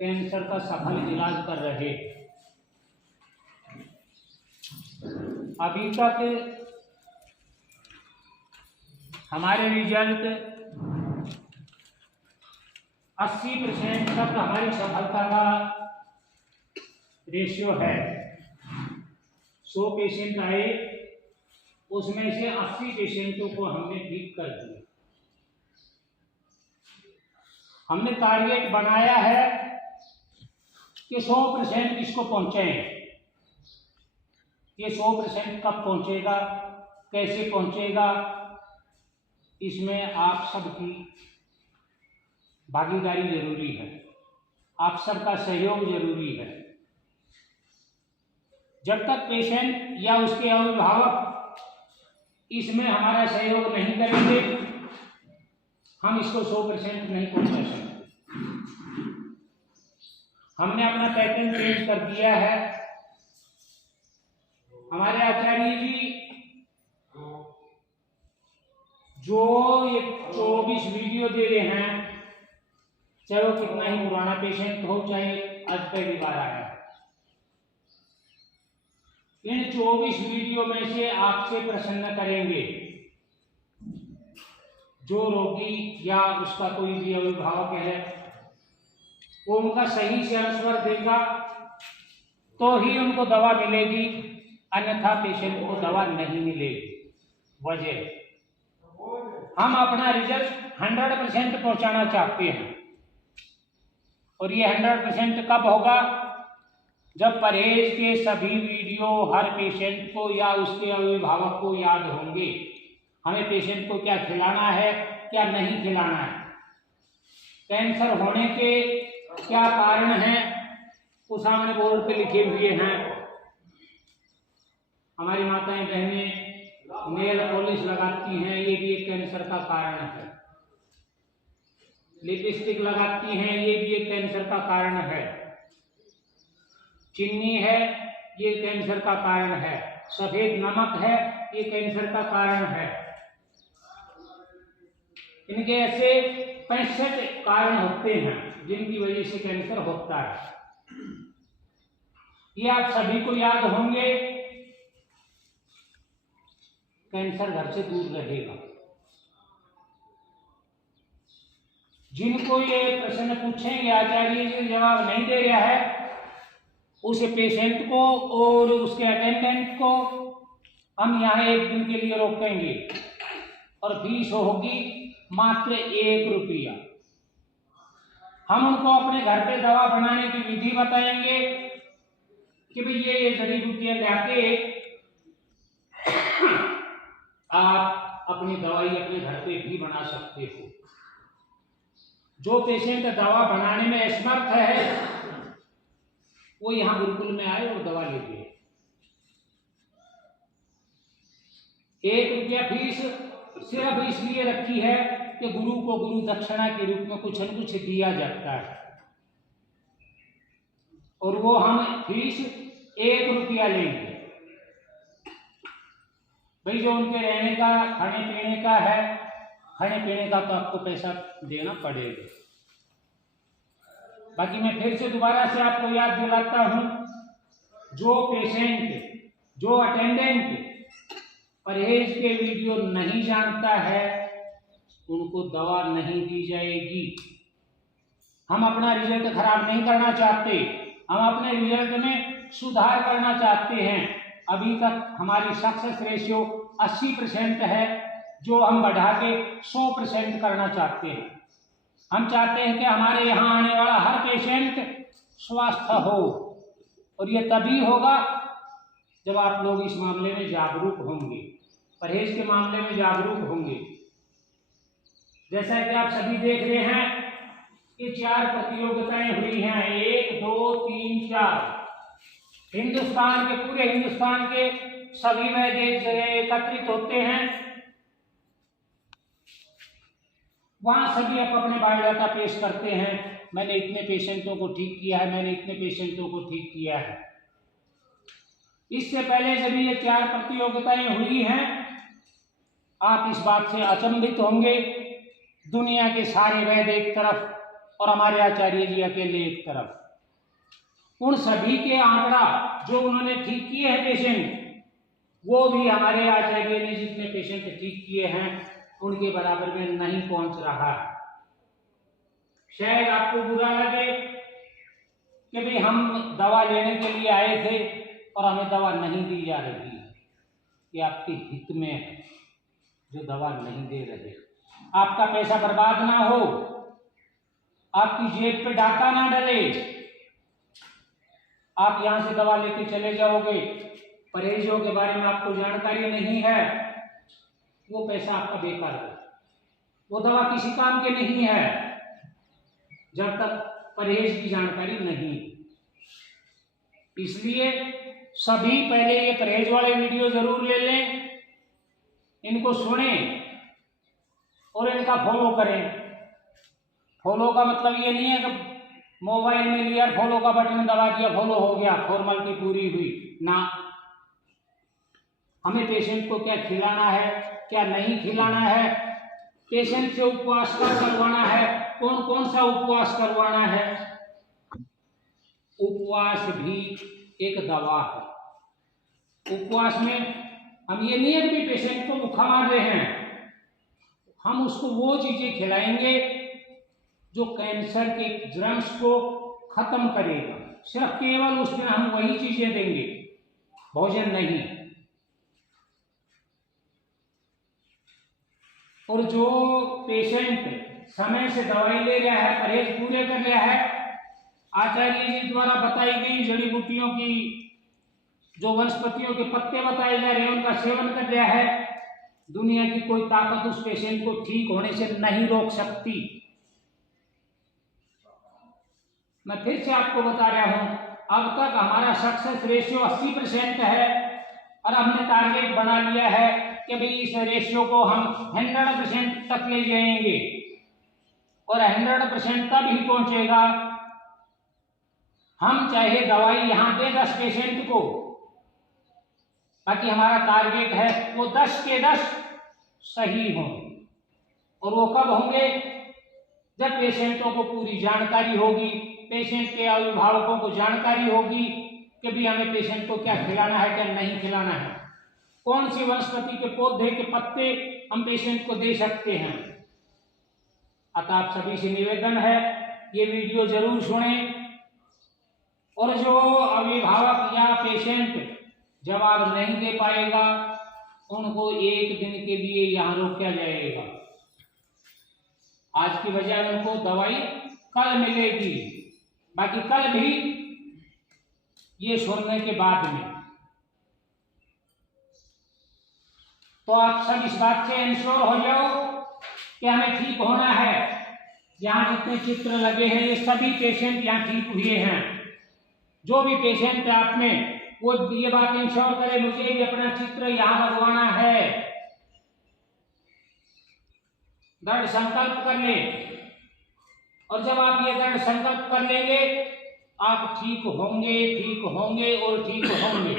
Cancer का सफल इलाज कर रहे। अभी तक हमारे रिजल्ट 80% तक हमारी सफलता का रेशियो है। 100 पेशेंट आए, उसमें से 80 पेशेंटों को हमने ठीक कर दिया। हमने टारगेट बनाया है कि 100% इसको पहुंचाएं। ये 100% कब पहुंचेगा, कैसे पहुंचेगा, इसमें आप सबकी भागीदारी जरूरी है, आप सबका सहयोग जरूरी है। जब तक पेशेंट या उसके अभिभावक इसमें हमारा सहयोग नहीं करेंगे, हम इसको 100% नहीं पहुंचा सकते। हमने अपना पैटर्न चेंज कर दिया है। हमारे आचार्य जी जो ये 24 वीडियो दे रहे हैं, चाहे वो कितना ही पुराना पेशेंट हो, चाहे आज पहली बार आया, इन 24 वीडियो में से आपसे प्रश्न करेंगे। जो रोगी या उसका कोई भी अभिभावक है, वो उनका सही से आंसर देगा तो ही उनको दवा मिलेगी, अन्यथा पेशेंट को दवा नहीं मिलेगी। वजह, हम अपना रिजल्ट 100% पहुंचाना चाहते हैं, और ये 100% कब होगा? जब परहेज के सभी वीडियो हर पेशेंट को या उसके अभिभावक को याद होंगे। हमें पेशेंट को क्या खिलाना है, क्या नहीं खिलाना है, कैंसर होने के क्या कारण हैं, वो सामने बोर्ड पे लिखे हुए हैं। हमारी माताएं बहनें नेल पॉलिश लगाती हैं, ये भी एक कैंसर का कारण है। लिपस्टिक लगाती हैं, ये भी एक कैंसर का कारण है। चीनी है, ये कैंसर का कारण है। सफेद नमक है, ये कैंसर का कारण है। इनके ऐसे 65 कारण होते हैं जिनकी वजह से कैंसर होता है। ये आप सभी को याद होंगे। कैंसर घर से दूर रहेगा। जिनको ये प्रश्न पूछेंगे, आचार्य जी जवाब नहीं दे रहा है, उस पेशेंट को और उसके अटेंडेंट को हम यहाँ 1 दिन के लिए रोकेंगे और फीस होगी मात्र 1 रुपया। हम उनको अपने घर पे दवा बनाने की विधि बताएंगे कि भाई ये जड़ी बूटियां लाके आप अपनी दवाई अपने घर पे भी बना सकते हो। जो पेशेंट दवा बनाने में असमर्थ है, वो यहाँ गुरुकुल में आए और दवा ले गए। 1 रुपया फीस सिर्फ इसलिए रखी है कि गुरु को गुरु दक्षिणा के रूप में कुछ न कुछ दिया जाता है, और वो हम फीस 1 रुपया लेंगे। भाई जो उनके रहने का, खाने पीने का है, खाने पीने का तो आपको पैसा देना पड़ेगा। बाकी मैं फिर से दोबारा से आपको याद दिलाता हूं, जो पेशेंट, जो अटेंडेंट परहेज के वीडियो नहीं जानता है, उनको दवा नहीं दी जाएगी। हम अपना रिजल्ट खराब नहीं करना चाहते, हम अपने रिजल्ट में सुधार करना चाहते हैं। अभी तक हमारी सक्सेस रेशियो 80% है, जो हम बढ़ा के 100% करना चाहते हैं। हम चाहते हैं कि हमारे यहाँ आने वाला हर पेशेंट स्वस्थ हो, और ये तभी होगा जब आप लोग इस मामले में जागरूक होंगे, परहेज के मामले में जागरूक होंगे। जैसा कि आप सभी देख रहे हैं कि 4 प्रतियोगिताएं हुई हैं, 1, 2, 3, 4। हिंदुस्तान के, पूरे हिंदुस्तान के सभी वैद्य एक जगह एकत्रित होते हैं। वहां सभी आप अपने बायोडाटा पेश करते हैं। मैंने इतने पेशेंटों को ठीक किया है, मैंने इतने पेशेंटों को ठीक किया है। इससे पहले जब ये 4 प्रतियोगिताएं हुई हैं, आप इस बात से अचंभित होंगे। दुनिया के सारे वैद्य एक तरफ और हमारे आचार्य जी अकेले एक तरफ। उन सभी के आंकड़ा जो उन्होंने ठीक किए हैं पेशेंट, वो भी हमारे आचार्य ने जितने पेशेंट ठीक किए हैं उनके बराबर में नहीं पहुंच रहा। शायद आपको बुरा लगे कि भाई हम दवा लेने के लिए आए थे और हमें दवा नहीं दी जा रही है। ये आपके हित में है जो दवा नहीं दे रहे। आपका पैसा बर्बाद ना हो, आपकी जेब पे डाका ना डले, आप यहां से दवा लेके चले जाओगे, परहेजों के बारे में आपको जानकारी नहीं है, वो पैसा आपका बेकार है। वो दवा किसी काम के नहीं है जब तक परहेज की जानकारी नहीं। इसलिए सभी पहले ये परहेज वाले वीडियो जरूर ले लें, इनको सुनें और इनका फॉलो करें। फॉलो का मतलब ये नहीं है कि मोबाइल में लिया फॉलो का बटन दबा दिया, फॉलो हो गया, फॉर्मेलिटी पूरी हुई ना। हमें पेशेंट को क्या खिलाना है, क्या नहीं खिलाना है, पेशेंट से उपवास कब करवाना है, कौन कौन सा उपवास करवाना है। उपवास भी एक दवा है। उपवास में हम ये नहीं है कि पेशेंट को भूखा मार रहे हैं, हम उसको वो चीजें खिलाएंगे जो कैंसर के जर्म्स को खत्म करेगा। सिर्फ केवल उसमें हम वही चीजें देंगे, भोजन नहीं। और जो पेशेंट समय से दवाई ले रहा है, परहेज पूरे कर रहा है, आचार्य जी द्वारा बताई गई जड़ी बूटियों की जो वनस्पतियों के पत्ते बताए जा रहे हैं उनका सेवन कर रहा है, दुनिया की कोई ताकत उस पेशेंट को ठीक होने से नहीं रोक सकती। मैं फिर से आपको बता रहा हूं, अब तक हमारा सक्सेस रेशियो 80% है और हमने टारगेट बना लिया है कि भाई इस रेशियो को हम 100% तक ले जाएंगे। और 100% तब ही पहुंचेगा हम चाहे दवाई यहां दे 10 पेशेंट को, बाकी हमारा टारगेट है वो 10 के 10 सही हों। और वो कब होंगे? जब पेशेंटों को पूरी जानकारी होगी, पेशेंट के अभिभावकों को जानकारी होगी कि भी हमें पेशेंट को क्या खिलाना है, क्या नहीं खिलाना है, कौन सी वनस्पति के पौधे के पत्ते हम पेशेंट को दे सकते हैं। अतः आप सभी से निवेदन है ये वीडियो जरूर सुनें और जो अभिभावक या पेशेंट जवाब नहीं दे पाएगा उनको 1 दिन के लिए यहाँ रोका जाएगा। आज की बजाय उनको दवाई कल मिलेगी, बाकी कल भी ये सुनने के बाद में। तो आप सब इस बात से इंश्योर हो जाओ कि हमें ठीक होना है। यहाँ जितने चित्र लगे हैं ये सभी पेशेंट यहाँ ठीक हुए हैं। जो भी पेशेंट है आप में वो ये बात इंश्योर करे मुझे भी अपना चित्र यहाँ लगवाना है, दृढ़ संकल्प कर ले। और जब आप ये दृढ़ संकल्प कर लेंगे आप ठीक होंगे, ठीक होंगे और ठीक होंगे।